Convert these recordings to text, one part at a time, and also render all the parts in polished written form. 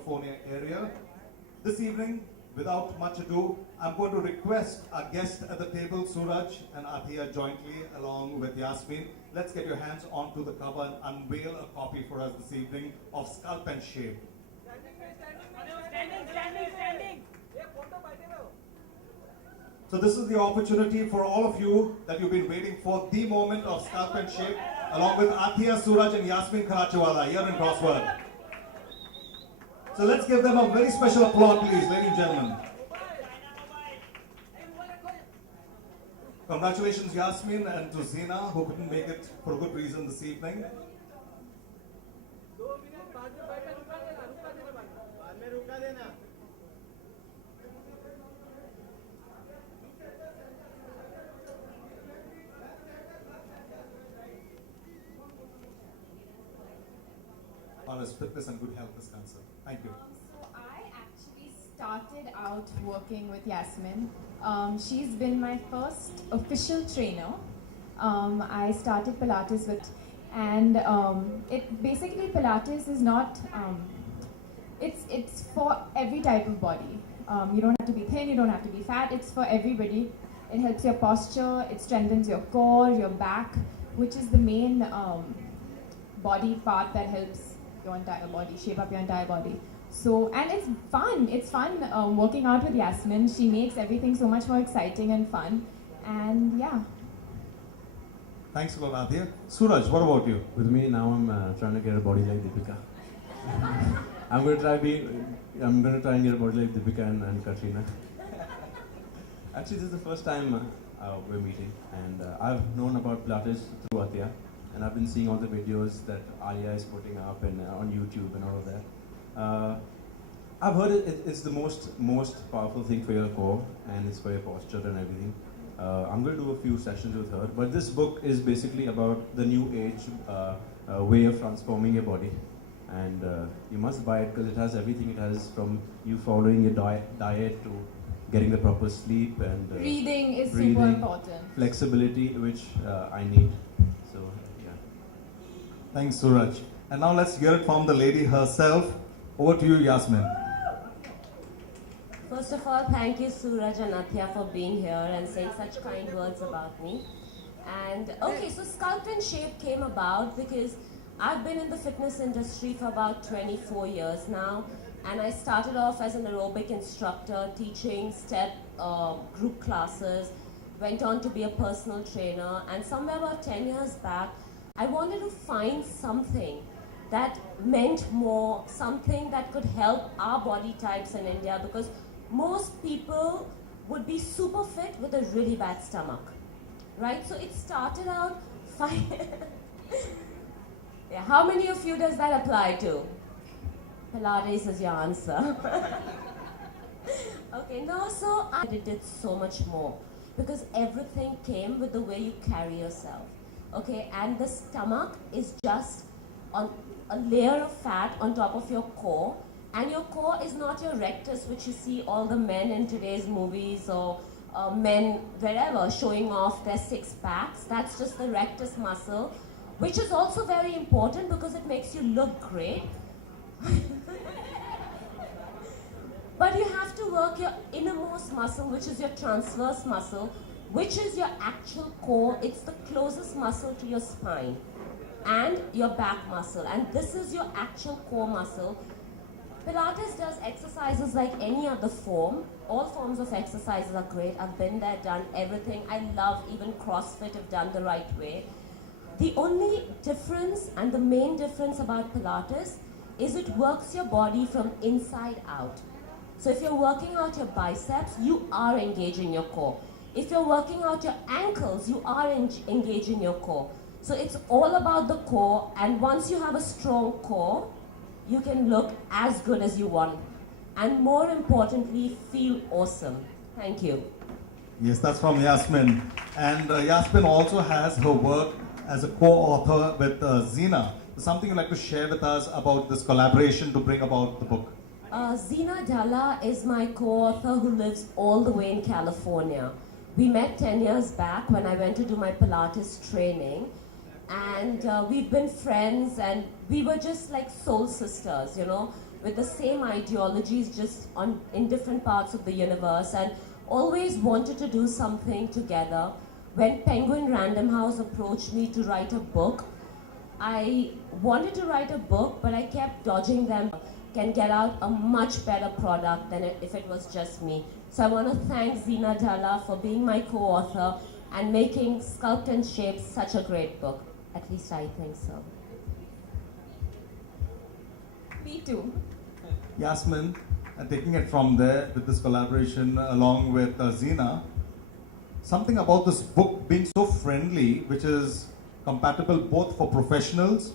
California area. This evening, without much ado, I'm going to request our guest at the table, Suraj and Athiya, jointly along with Yasmin. Let's get your hands onto the cover and unveil a copy for us this evening of Sculpt and Shape. Standing. So this is the opportunity for all of you that you've been waiting for, the moment of Sculpt and Shape, along with Athiya, Suraj and Yasmin Karachiwala here in Crossword. So let's give them a very special applause, please, ladies and gentlemen. Congratulations, Yasmin, and to Zina, who couldn't make it for a good reason this evening. On his fitness and good health is concerned. Thank you. So I actually started out working with Yasmin. She's been my first official trainer. I started Pilates with, and it basically Pilates is not. It's for every type of body. You don't have to be thin. You don't have to be fat. It's for everybody. It helps your posture. It strengthens your core, your back, which is the main body part that helps your entire body, shape up your entire body. So, and it's fun working out with Yasmin. She makes everything so much more exciting and fun, and yeah. Thanks a lot, Athiya. Suraj, what about you? With me now, I'm trying to get a body like Deepika. I'm going to try and get a body like Deepika and Katrina. Actually, this is the first time we're meeting, and I've known about Pilates through Athiya. And I've been seeing all the videos that Alia is putting up and on YouTube and all of that. I've heard it's the most powerful thing for your core, and it's for your posture and everything. I'm going to do a few sessions with her, but this book is basically about the new age way of transforming your body. And you must buy it because it has everything. It has from you following your diet to getting the proper sleep and Breathing is super important. Flexibility, which I need. Thanks, Suraj. And now let's hear it from the lady herself. Over to you, Yasmin. First of all, thank you, Suraj and Athiya, for being here and saying such kind words about me. And okay, so Sculpt and Shape came about because I've been in the fitness industry for about 24 years now. And I started off as an aerobic instructor, teaching step group classes, went on to be a personal trainer, and somewhere about 10 years back, I wanted to find something that meant more, something that could help our body types in India, because most people would be super fit with a really bad stomach, right? So it started out fine. Yeah, how many of you does that apply to? Pilates is your answer. Okay, no, so I did so much more, because everything came with the way you carry yourself. Okay, and the stomach is just on a layer of fat on top of your core, and your core is not your rectus, which you see all the men in today's movies or men wherever showing off their six packs. That's just the rectus muscle, which is also very important because it makes you look great. But you have to work your innermost muscle, which is your transverse muscle, which is your actual core. It's the closest muscle to your spine and your back muscle, and this is your actual core muscle. Pilates does exercises like any other form. All forms of exercises are great. I've been there, done everything. I love even CrossFit if done the right way. The only difference and the main difference about Pilates is it works your body from inside out. So if you're working out your biceps, you are engaging your core. If you're working out your ankles, you are engaging your core. So it's all about the core, and once you have a strong core, you can look as good as you want. And more importantly, feel awesome. Thank you. Yes, that's from Yasmin. And Yasmin also has her work as a co-author with Zina. Something you'd like to share with us about this collaboration to bring about the book? Zina Dalla is my co-author who lives all the way in California. We met 10 years back when I went to do my Pilates training, and we've been friends, and we were just like soul sisters, you know. with the same ideologies, just in different parts of the universe, and always wanted to do something together. When Penguin Random House approached me to write a book, I wanted to write a book, but I kept dodging them. Can get out a much better product than if it was just me. So I want to thank Zina Dhalla for being my co-author and making Sculpt and Shape such a great book. At least I think so. Me too. Yasmin, and taking it from there with this collaboration along with Zina, something about this book being so friendly, which is compatible both for professionals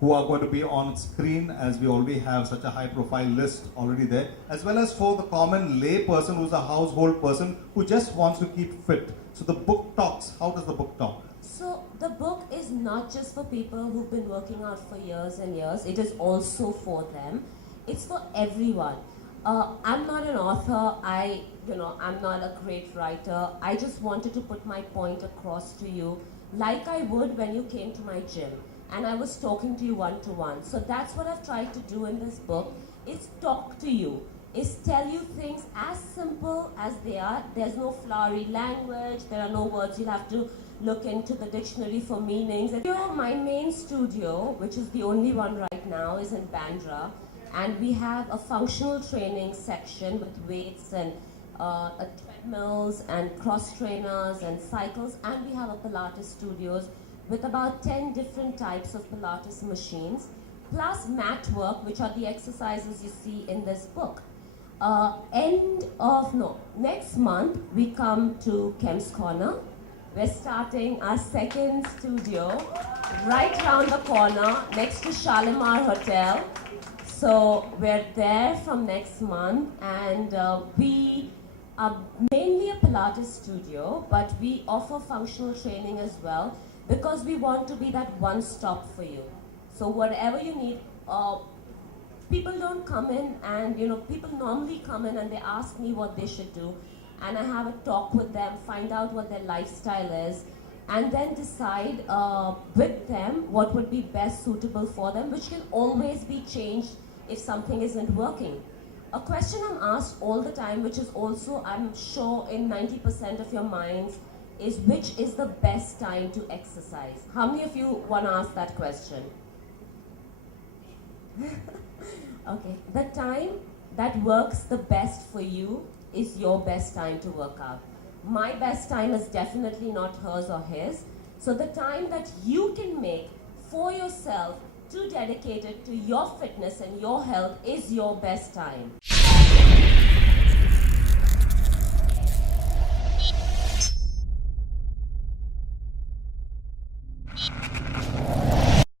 who are going to be on screen, as we already have such a high profile list already there, as well as for the common lay person who's a household person who just wants to keep fit. So the book talks. How does the book talk? So the book is not just for people who've been working out for years and years. It is also for them. It's for everyone. I'm not an author. I'm not a great writer. I just wanted to put my point across to you, like I would when you came to my gym and I was talking to you one-to-one. So that's what I've tried to do in this book, is talk to you, is tell you things as simple as they are. There's no flowery language, there are no words you'll have to look into the dictionary for meanings. My main studio, which is the only one right now, is in Bandra, and we have a functional training section with weights and treadmills and cross trainers and cycles, and we have a Pilates studios with about 10 different types of Pilates machines, plus mat work, which are the exercises you see in this book. Next month we come to Kem's Corner. We're starting our second studio right around the corner next to Shalimar Hotel. So we're there from next month, and we are mainly a Pilates studio, but we offer functional training as well, because we want to be that one-stop for you. So whatever you need, people don't come in and, people normally come in and they ask me what they should do, and I have a talk with them, find out what their lifestyle is, and then decide with them what would be best suitable for them, which can always be changed if something isn't working. A question I'm asked all the time, which is also, I'm sure, in 90% of your minds, is which is the best time to exercise? How many of you want to ask that question? Okay, the time that works the best for you is your best time to work out. My best time is definitely not hers or his. So the time that you can make for yourself to dedicate it to your fitness and your health is your best time.